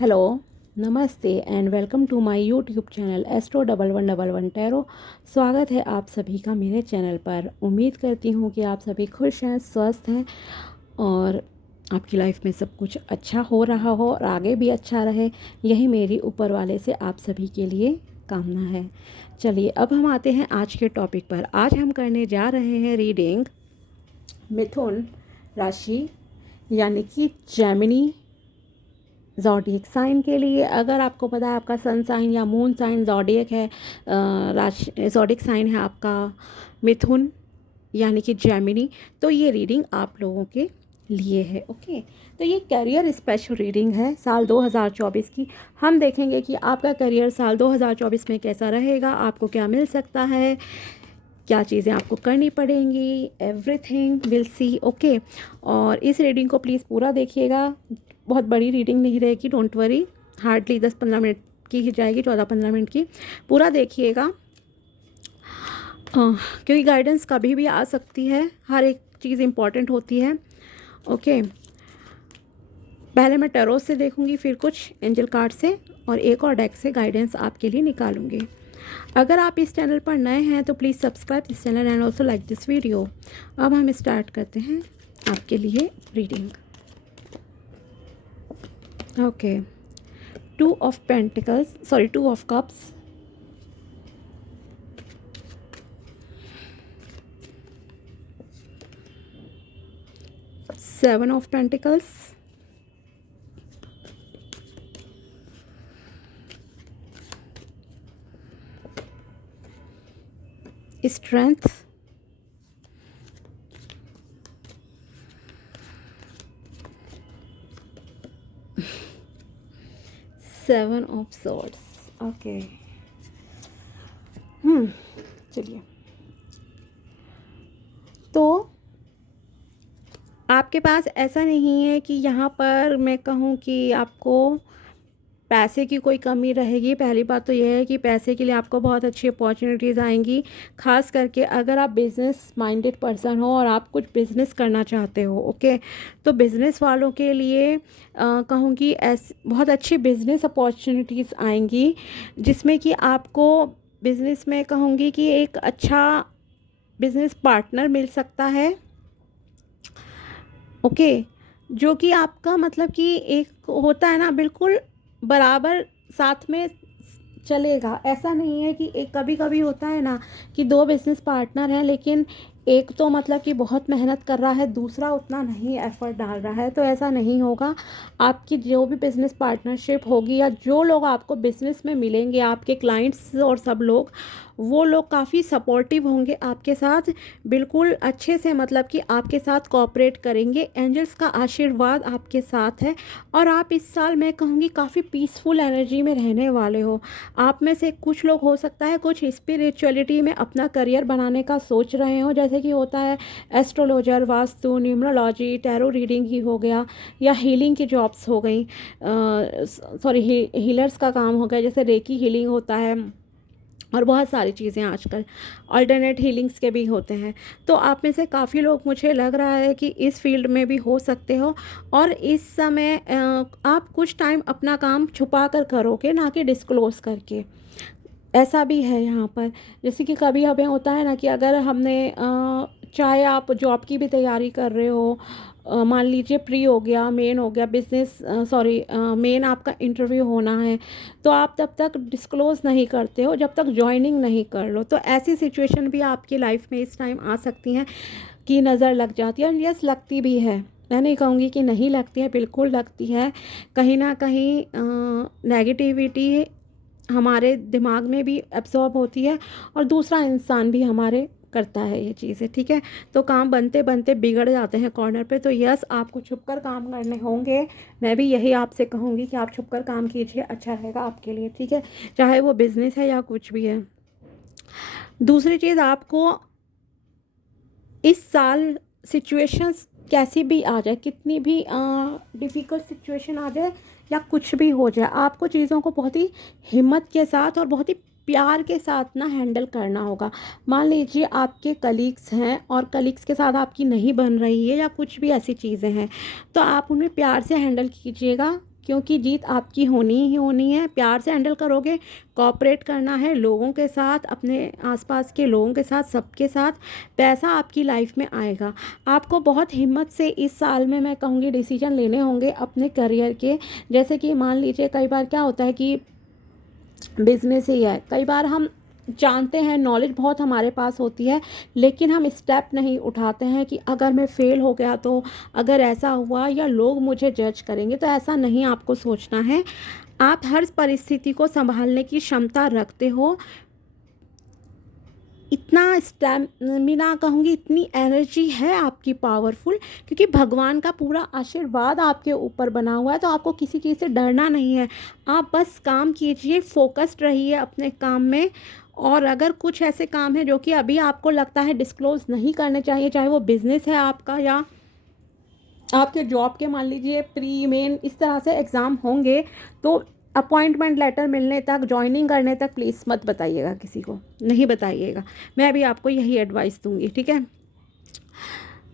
Hello, नमस्ते and welcome to my YouTube channel astro 1111 tarot. स्वागत है आप सभी का मेरे चैनल पर। उम्मीद करती हूँ कि आप सभी खुश हैं, स्वस्थ हैं और आपकी लाइफ में सब कुछ अच्छा हो रहा हो और आगे भी अच्छा रहे। यही मेरी ऊपर वाले से आप सभी के लिए कामना है। चलिए अब हम आते हैं आज के टॉपिक पर। आज हम करने जा रहे हैं रीडिंग मिथुन राशि यानी कि जेमिनी ज़ोडिएक साइन के लिए। अगर आपको पता है आपका सन साइन या मून साइन ज़ोडिएक है, राशि ज़ोडिएक साइन है आपका मिथुन यानी कि जेमिनी, तो ये रीडिंग आप लोगों के लिए है। ओके, तो ये करियर स्पेशल रीडिंग है साल 2024 की। हम देखेंगे कि आपका करियर साल 2024 में कैसा रहेगा, आपको क्या मिल सकता है, क्या चीज़ें आपको करनी पड़ेंगी, एवरीथिंग विल सी। ओके, और इस रीडिंग को प्लीज़ पूरा देखिएगा। बहुत बड़ी रीडिंग नहीं रहेगी, डोंट वरी। हार्डली 10-15 मिनट की ही जाएगी, 14-15 मिनट की। पूरा देखिएगा क्योंकि गाइडेंस कभी भी आ सकती है, हर एक चीज़ इम्पॉर्टेंट होती है। ओके, पहले मैं टैरो से देखूंगी, फिर कुछ एंजल कार्ड से और एक और डेक से गाइडेंस आपके लिए निकालूंगी। अगर आप इस चैनल पर नए हैं तो please subscribe this channel and also like this video. अब हम स्टार्ट करते हैं आपके लिए reading. Okay, two of pentacles, sorry, two of cups, seven of pentacles, strength, seven of swords. Okay, चलिए, तो आपके पास ऐसा नहीं है कि यहाँ पर मैं कहूँ कि आपको पैसे की कोई कमी रहेगी। पहली बात तो यह है कि पैसे के लिए आपको बहुत अच्छी अपॉर्चुनिटीज़ आएंगी, खास करके अगर आप बिज़नेस माइंडेड पर्सन हो और आप कुछ बिज़नेस करना चाहते हो। ओके, तो बिज़नेस वालों के लिए कहूँगी ऐसी बहुत अच्छी बिज़नेस अपॉर्चुनिटीज़ आएंगी, जिसमें कि आपको बिज़नेस में कहूँगी कि एक अच्छा बिज़नेस पार्टनर मिल सकता है। ओके, जो कि आपका मतलब कि एक होता है ना, बिल्कुल बराबर साथ में चलेगा। ऐसा नहीं है कि एक कभी कभी होता है ना कि दो बिजनेस पार्टनर हैं लेकिन एक तो मतलब कि बहुत मेहनत कर रहा है, दूसरा उतना नहीं एफर्ट डाल रहा है, तो ऐसा नहीं होगा। आपकी जो भी बिज़नेस पार्टनरशिप होगी या जो लोग आपको बिज़नेस में मिलेंगे, आपके क्लाइंट्स और सब लोग, वो लोग काफ़ी सपोर्टिव होंगे आपके साथ, बिल्कुल अच्छे से मतलब कि आपके साथ कोऑपरेट करेंगे। एंजल्स का आशीर्वाद आपके साथ है और आप इस साल मैं कहूँगी काफ़ी पीसफुल एनर्जी में रहने वाले हो। आप में से कुछ लोग हो सकता है कुछ स्पिरिचुअलिटी में अपना करियर बनाने का सोच रहे हो, जैसे कि होता है astrologer, vastu, numerology, tarot reading ही हो गया, या हीलिंग की जॉब्स हो गई, सॉरी हीलर्स का काम हो गया, जैसे रेकी हीलिंग होता है और बहुत सारी चीज़ें आजकल अल्टरनेट हीलिंग्स के भी होते हैं। तो आप में से काफ़ी लोग, मुझे लग रहा है कि इस फील्ड में भी हो सकते हो और इस समय आप कुछ टाइम अपना काम छुपा कर करोगे, ना कि डिस्क्लोज़ करके। ऐसा भी है यहाँ पर, जैसे कि कभी हमें होता है ना कि अगर हमने चाहे आप जॉब की भी तैयारी कर रहे हो, मान लीजिए प्री हो गया, मेन हो गया, बिजनेस, सॉरी, मेन आपका इंटरव्यू होना है, तो आप तब तक डिस्क्लोज़ नहीं करते हो जब तक ज्वाइनिंग नहीं कर लो। तो ऐसी सिचुएशन भी आपकी लाइफ में इस टाइम आ सकती हैं कि नज़र लग जाती है। और यस, लगती भी है, मैं नहीं कहूँगी कि नहीं लगती है, बिल्कुल लगती है। कहीं ना कहीं नेगेटिविटी हमारे दिमाग में भी एब्जॉर्ब होती है और दूसरा इंसान भी हमारे करता है ये चीज़ें, ठीक है। तो काम बनते बनते बिगड़ जाते हैं कॉर्नर पे। तो यस, आपको छुपकर काम करने होंगे। मैं भी यही आपसे कहूँगी कि आप छुपकर काम कीजिए, अच्छा रहेगा आपके लिए, ठीक है, चाहे वो बिज़नेस है या कुछ भी है। दूसरी चीज़, आपको इस साल सिचुएशंस कैसी भी आ जाए, कितनी भी डिफ़िकल्ट सिचुएशन आ जाए या कुछ भी हो जाए, आपको चीज़ों को बहुत ही हिम्मत के साथ और बहुत ही प्यार के साथ ना हैंडल करना होगा। मान लीजिए आपके कलीग्स हैं और कलीग्स के साथ आपकी नहीं बन रही है या कुछ भी ऐसी चीज़ें हैं, तो आप उन्हें प्यार से हैंडल कीजिएगा, क्योंकि जीत आपकी होनी ही होनी है। प्यार से हैंडल करोगे, कोऑपरेट करना है लोगों के साथ, अपने आसपास के लोगों के साथ, सबके साथ, पैसा आपकी लाइफ में आएगा। आपको बहुत हिम्मत से इस साल में मैं कहूँगी डिसीजन लेने होंगे अपने करियर के। जैसे कि मान लीजिए कई बार क्या होता है कि बिजनेस ही है, कई बार हम जानते हैं, नॉलेज बहुत हमारे पास होती है, लेकिन हम स्टेप नहीं उठाते हैं कि अगर मैं फेल हो गया तो, अगर ऐसा हुआ या लोग मुझे जज करेंगे तो। ऐसा नहीं आपको सोचना है। आप हर परिस्थिति को संभालने की क्षमता रखते हो। इतना स्टैमिना कहूँगी, इतनी एनर्जी है आपकी पावरफुल, क्योंकि भगवान का पूरा आशीर्वाद आपके ऊपर बना हुआ है। तो आपको किसी चीज़ से डरना नहीं है। आप बस काम कीजिए, फोकस्ड रहिए अपने काम में। और अगर कुछ ऐसे काम हैं जो कि अभी आपको लगता है डिस्क्लोज़ नहीं करने चाहिए, चाहे वो बिज़नेस है आपका या आपके जॉब के, मान लीजिए प्री मेन इस तरह से एग्ज़ाम होंगे, तो अपॉइंटमेंट लेटर मिलने तक, जॉइनिंग करने तक प्लीज़ मत बताइएगा, किसी को नहीं बताइएगा। मैं भी आपको यही एडवाइस दूंगी, ठीक है।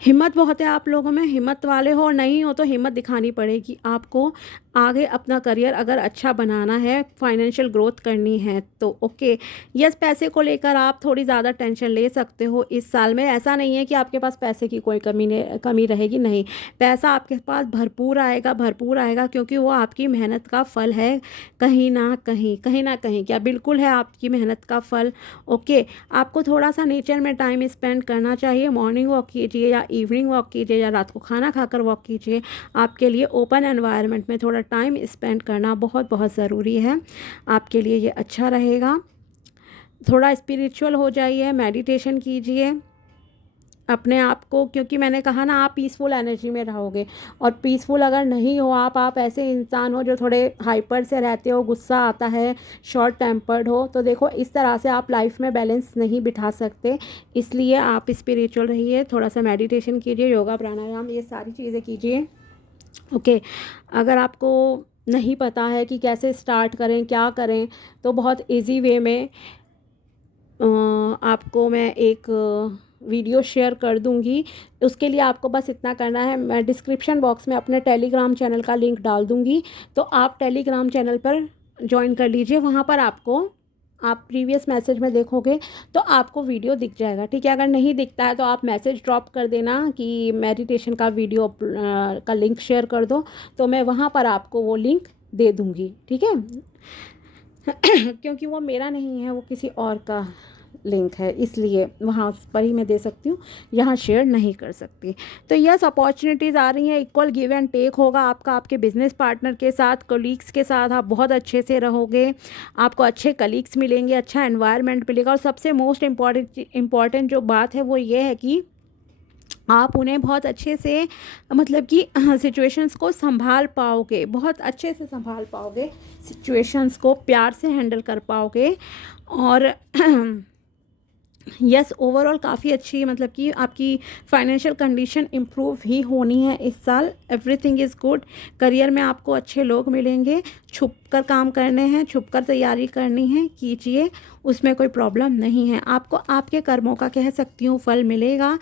हिम्मत बहुत है आप लोगों में, हिम्मत वाले हो और नहीं हो तो हिम्मत दिखानी पड़ेगी आपको। आगे अपना करियर अगर अच्छा बनाना है, फाइनेंशियल ग्रोथ करनी है तो ओके। यस, पैसे को लेकर आप थोड़ी ज़्यादा टेंशन ले सकते हो इस साल में। ऐसा नहीं है कि आपके पास पैसे की कोई कमी रहेगी, नहीं, पैसा आपके पास भरपूर आएगा, भरपूर आएगा, क्योंकि वो आपकी मेहनत का फल है। कहीं ना कहीं, कहीं ना कहीं क्या, बिल्कुल है आपकी मेहनत का फल। ओके, आपको थोड़ा सा नेचर में टाइम स्पेंड करना चाहिए। मॉर्निंग वॉक कीजिए या इवनिंग वॉक कीजिए या रात को खाना खाकर वॉक कीजिए। आपके लिए ओपन एनवायरनमेंट में थोड़ा टाइम स्पेंड करना बहुत बहुत ज़रूरी है। आपके लिए ये अच्छा रहेगा। थोड़ा स्पिरिचुअल हो जाइए, मेडिटेशन कीजिए अपने आप को, क्योंकि मैंने कहा ना, आप पीसफुल एनर्जी में रहोगे। और पीसफुल अगर नहीं हो आप ऐसे इंसान हो जो थोड़े हाइपर से रहते हो, गुस्सा आता है, शॉर्ट टेम्पर्ड हो, तो देखो इस तरह से आप लाइफ में बैलेंस नहीं बिठा सकते। इसलिए आप स्पिरिचुअल रहिए, थोड़ा सा मेडिटेशन कीजिए, योगा प्राणायाम, ये सारी चीज़ें कीजिए। ओके, अगर आपको नहीं पता है कि कैसे स्टार्ट करें, क्या करें, तो बहुत इजी वे में आपको मैं एक वीडियो शेयर कर दूंगी। उसके लिए आपको बस इतना करना है, मैं डिस्क्रिप्शन बॉक्स में अपने टेलीग्राम चैनल का लिंक डाल दूंगी, तो आप टेलीग्राम चैनल पर ज्वाइन कर लीजिए। वहाँ पर आपको, आप प्रीवियस मैसेज में देखोगे तो आपको वीडियो दिख जाएगा, ठीक है। अगर नहीं दिखता है तो आप मैसेज ड्रॉप कर देना कि मेडिटेशन का वीडियो का लिंक शेयर कर दो, तो मैं वहाँ पर आपको वो लिंक दे दूँगी, ठीक है। क्योंकि वो मेरा नहीं है, वो किसी और का लिंक है, इसलिए वहाँ पर ही मैं दे सकती हूँ, यहाँ शेयर नहीं कर सकती। तो यस, अपॉर्चुनिटीज़ आ रही हैं, इक्वल गिव एंड टेक होगा आपका आपके बिजनेस पार्टनर के साथ, कलीग्स के साथ आप बहुत अच्छे से रहोगे। आपको अच्छे कलीग्स मिलेंगे, अच्छा एनवायरनमेंट मिलेगा। और सबसे मोस्ट इम्पॉर्टेंट जो बात है वो ये है कि आप उन्हें बहुत अच्छे से, मतलब कि सिचुएशंस को संभाल पाओगे, बहुत अच्छे से संभाल पाओगे, सिचुएशंस को प्यार से हैंडल कर पाओगे। और यस, ओवरऑल काफ़ी अच्छी, मतलब कि आपकी फाइनेंशियल कंडीशन इम्प्रूव ही होनी है इस साल। Everything is good. करियर में आपको अच्छे लोग मिलेंगे, छुप कर काम करने हैं, छुप कर तैयारी करनी है, कीजिए, उसमें कोई प्रॉब्लम नहीं है। आपको आपके कर्मों का, कह सकती हूँ, फल मिलेगा।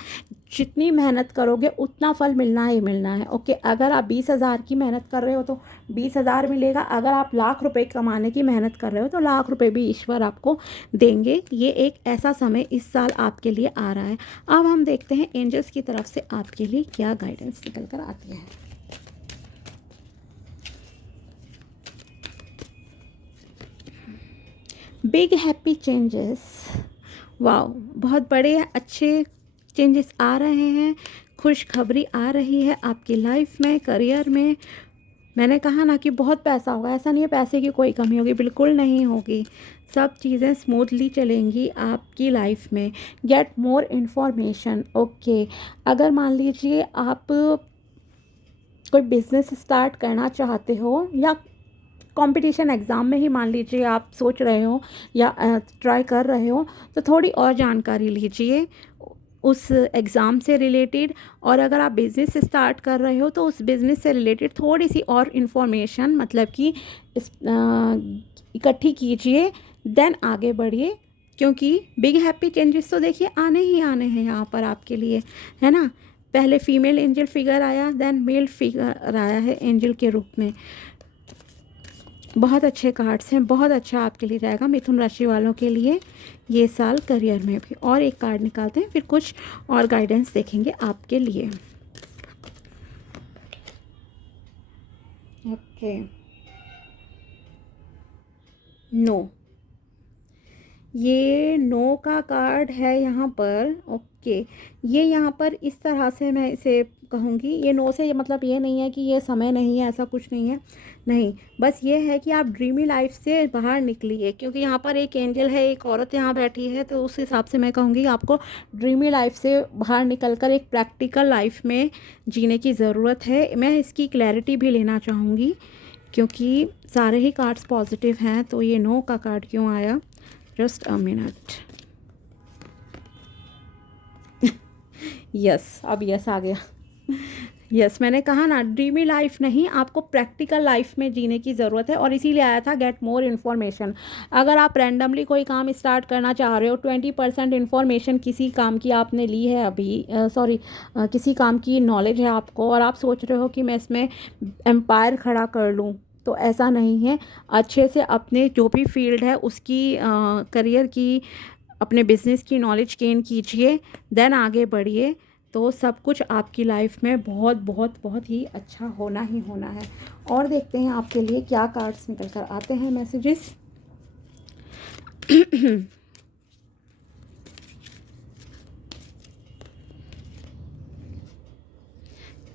जितनी मेहनत करोगे उतना फल मिलना ही मिलना है। ओके, अगर आप 20,000 की मेहनत कर रहे हो तो 20,000 मिलेगा। अगर आप लाख रुपए कमाने की मेहनत कर रहे हो तो लाख रुपए भी ईश्वर आपको देंगे। ये एक ऐसा समय इस साल आपके लिए आ रहा है। अब हम देखते हैं एंजल्स की तरफ से आपके लिए क्या गाइडेंस निकल कर आती है। बिग हैप्पी चेंजेस, वाओ, बहुत बड़े अच्छे चेंजेस आ रहे हैं, खुशखबरी आ रही है आपकी लाइफ में, करियर में। मैंने कहा ना कि बहुत पैसा होगा, ऐसा नहीं है पैसे की कोई कमी होगी, बिल्कुल नहीं होगी। सब चीज़ें स्मूथली चलेंगी आपकी लाइफ में। Get more information. ओके, अगर मान लीजिए आप कोई बिजनेस स्टार्ट करना चाहते हो या कंपटीशन एग्ज़ाम में ही मान लीजिए आप सोच रहे हो या ट्राई कर रहे हो, तो थोड़ी और जानकारी लीजिए उस एग्ज़ाम से रिलेटेड। और अगर आप बिज़नेस स्टार्ट कर रहे हो तो उस बिज़नेस से रिलेटेड थोड़ी सी और इन्फॉर्मेशन, मतलब कि इकट्ठी कीजिए, देन आगे बढ़िए। क्योंकि बिग हैप्पी चेंजेस तो देखिए आने ही आने हैं यहाँ पर आपके लिए, है ना। पहले फीमेल एंजल फिगर आया, देन मेल फिगर आया है एंजल के रूप में। बहुत अच्छे कार्ड्स हैं, बहुत अच्छा आपके लिए रहेगा मिथुन राशि वालों के लिए ये साल करियर में भी। और एक कार्ड निकालते हैं, फिर कुछ और गाइडेंस देखेंगे आपके लिए। ओके, नो, ये नो का कार्ड है यहाँ पर। ओके, ये यहाँ पर इस तरह से मैं इसे कहूँगी, ये नो से ये मतलब ये नहीं है कि ये समय नहीं है, ऐसा कुछ नहीं है, नहीं, बस ये है कि आप ड्रीमी लाइफ से बाहर निकलिए, क्योंकि यहाँ पर एक एंजल है, एक औरत यहाँ बैठी है, तो उस हिसाब से मैं कहूँगी आपको ड्रीमी लाइफ से बाहर निकलकर एक प्रैक्टिकल लाइफ में जीने की ज़रूरत है। मैं इसकी क्लैरिटी भी लेना चाहूँगी, क्योंकि सारे ही कार्ड्स पॉजिटिव हैं, तो ये नो का कार्ड क्यों आया? Just a minute. यस, अब यस आ गया। यस, मैंने कहा ना, ड्रीमी लाइफ नहीं, आपको प्रैक्टिकल लाइफ में जीने की ज़रूरत है, और इसीलिए आया था गेट मोर इन्फॉर्मेशन। अगर आप रैंडमली कोई काम स्टार्ट करना चाह रहे हो, 20% इन्फॉर्मेशन किसी काम की आपने ली है अभी, किसी काम की नॉलेज है आपको, और आप सोच रहे हो कि मैं इसमें एम्पायर खड़ा कर लूँ, तो ऐसा नहीं है। अच्छे से अपने जो भी फील्ड है उसकी करियर की, अपने बिजनेस की नॉलेज गेन कीजिए, देन आगे बढ़िए, तो सब कुछ आपकी लाइफ में बहुत बहुत बहुत ही अच्छा होना ही होना है। और देखते हैं आपके लिए क्या कार्ड्स निकल कर आते हैं, मैसेजेस।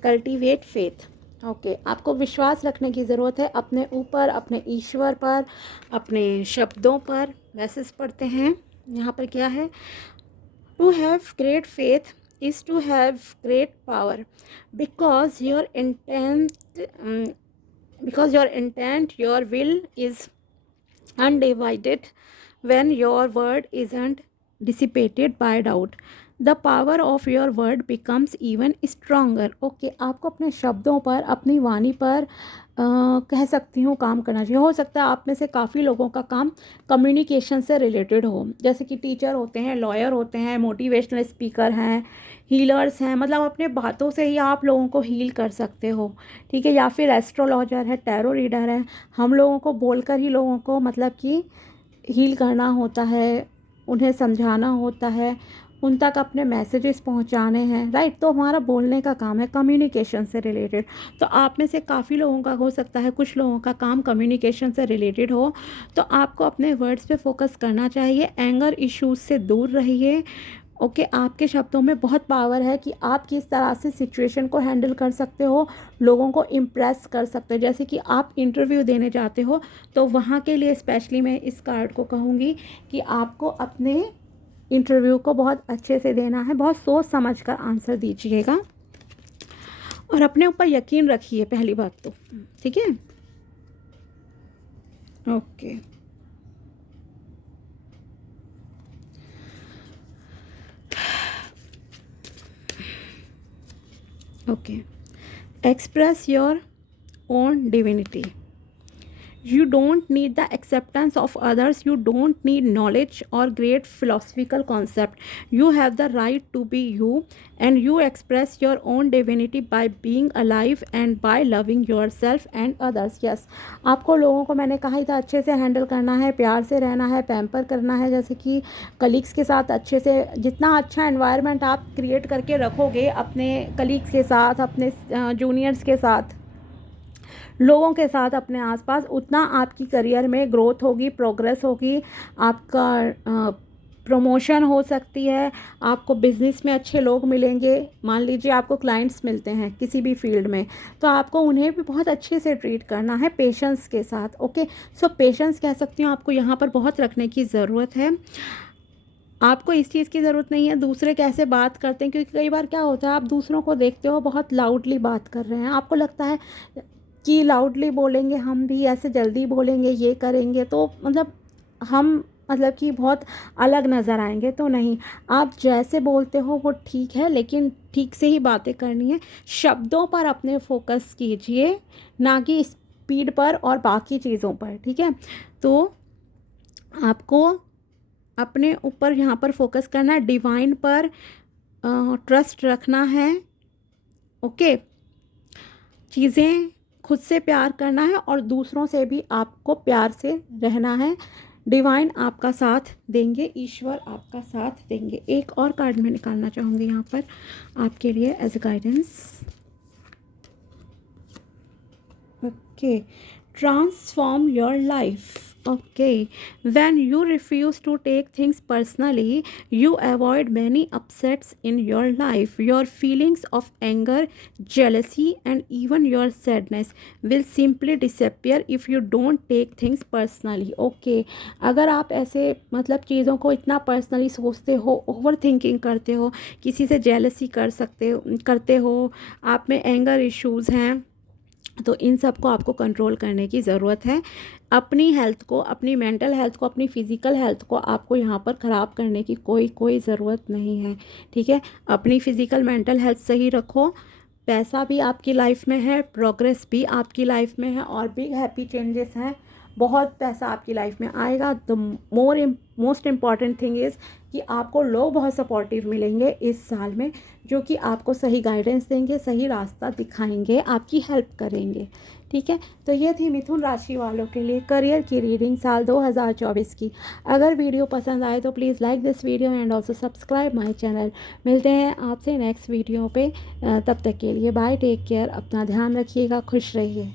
Cultivate faith. ओके, आपको विश्वास रखने की ज़रूरत है अपने ऊपर, अपने ईश्वर पर, अपने शब्दों पर। मैसेज पढ़ते हैं, यहाँ पर क्या है? To have great faith is to have great power, because your intent, your will is undivided when your word isn't dissipated by doubt. The power of your word becomes even stronger. Okay, आपको अपने शब्दों पर, अपनी वाणी पर कह सकती हूँ काम करना चाहिए। हो सकता है आप में से काफ़ी लोगों का काम कम्युनिकेशन से रिलेटेड हो, जैसे कि टीचर होते हैं, लॉयर होते हैं, मोटिवेशनल स्पीकर हैं, हीलर्स हैं, मतलब अपने बातों से ही आप लोगों को हील कर सकते हो, ठीक है। या फिर एस्ट्रोलॉजर है, टैरो रीडर है, हम लोगों को बोलकर ही लोगों को मतलब कि हील करना होता है, उन्हें समझाना होता है, उन तक अपने मैसेजेस पहुंचाने हैं, राइट। तो हमारा बोलने का काम है कम्युनिकेशन से रिलेटेड। तो आप में से काफ़ी लोगों का हो सकता है, कुछ लोगों का काम कम्युनिकेशन से रिलेटेड हो, तो आपको अपने वर्ड्स पे फोकस करना चाहिए। एंगर इश्यूज से दूर रहिए। ओके, आपके शब्दों में बहुत पावर है कि आप किस तरह से सिचुएशन को हैंडल कर सकते हो, लोगों को इम्प्रेस कर सकते हो। जैसे कि आप इंटरव्यू देने जाते हो, तो वहाँ के लिए स्पेशली मैं इस कार्ड को कहूँगी कि आपको अपने इंटरव्यू को बहुत अच्छे से देना है, बहुत सोच समझ कर आंसर दीजिएगा, और अपने ऊपर यकीन रखिए पहली बात तो, ठीक है। Okay, okay, express your own divinity. You don't need the acceptance of others. You don't need knowledge or great philosophical concept. You have the right to be you, and you express your own divinity by being alive and by loving yourself and others. Yes, आपको लोगों को मैंने कहा ही था अच्छे से handle करना है, प्यार से रहना है, पैम्पर करना है, जैसे कि कलीग्स के साथ अच्छे से, जितना अच्छा एनवायरनमेंट आप क्रिएट करके रखोगे अपने कलीग्स के साथ, अपने जूनियर्स के साथ, लोगों के साथ अपने आसपास, उतना आपकी करियर में ग्रोथ होगी, प्रोग्रेस होगी, आपका प्रमोशन हो सकती है, आपको बिज़नेस में अच्छे लोग मिलेंगे। मान लीजिए आपको क्लाइंट्स मिलते हैं किसी भी फील्ड में, तो आपको उन्हें भी बहुत अच्छे से ट्रीट करना है, पेशेंस के साथ। ओके, सो पेशेंस कह सकती हूँ आपको यहाँ पर बहुत रखने की ज़रूरत है। आपको इस चीज़ की ज़रूरत नहीं है दूसरे कैसे बात करते हैं, क्योंकि कई बार क्या होता है, आप दूसरों को देखते हो बहुत लाउडली बात कर रहे हैं, आपको लगता है कि लाउडली बोलेंगे हम भी, ऐसे जल्दी बोलेंगे, ये करेंगे तो मतलब हम मतलब कि बहुत अलग नज़र आएंगे। तो नहीं, आप जैसे बोलते हो वो ठीक है, लेकिन ठीक से ही बातें करनी है। शब्दों पर अपने फोकस कीजिए, ना कि स्पीड पर और बाकी चीज़ों पर, ठीक है। तो आपको अपने ऊपर यहाँ पर फोकस करना है, डिवाइन पर ट्रस्ट रखना है। ओके, चीज़ें खुद से प्यार करना है और दूसरों से भी आपको प्यार से रहना है। डिवाइन आपका साथ देंगे, ईश्वर आपका साथ देंगे। एक और कार्ड मैं निकालना चाहूँगी यहाँ पर आपके लिए as guidance. Okay, transform your life. Okay, when you refuse to take things personally, you avoid many upsets in your life. Your feelings of anger, jealousy, and even your sadness will simply disappear if you don't take things personally. Okay, अगर आप ऐसे मतलब चीज़ों को इतना personally सोचते हो, over thinking करते हो, किसी से जेलसी करते हो, आप में एंगर इश्यूज़ हैं, तो इन सब को आपको कंट्रोल करने की ज़रूरत है। अपनी हेल्थ को, अपनी मेंटल हेल्थ को, अपनी फ़िज़िकल हेल्थ को आपको यहाँ पर ख़राब करने की कोई ज़रूरत नहीं है, ठीक है। अपनी फ़िज़िकल मेंटल हेल्थ सही रखो। पैसा भी आपकी लाइफ में है, प्रोग्रेस भी आपकी लाइफ में है, और भी हैप्पी चेंजेस हैं। बहुत पैसा आपकी लाइफ में आएगा। The most important thing is कि आपको लोग बहुत सपोर्टिव मिलेंगे इस साल में, जो कि आपको सही गाइडेंस देंगे, सही रास्ता दिखाएंगे, आपकी हेल्प करेंगे, ठीक है। तो ये थी मिथुन राशि वालों के लिए करियर की रीडिंग साल 2024 की। अगर वीडियो पसंद आए तो please like this video and also subscribe my channel. मिलते हैं आपसे नेक्स्ट वीडियो पे, तब तक के लिए बाय, टेक केयर, अपना ध्यान रखिएगा, खुश रहिए।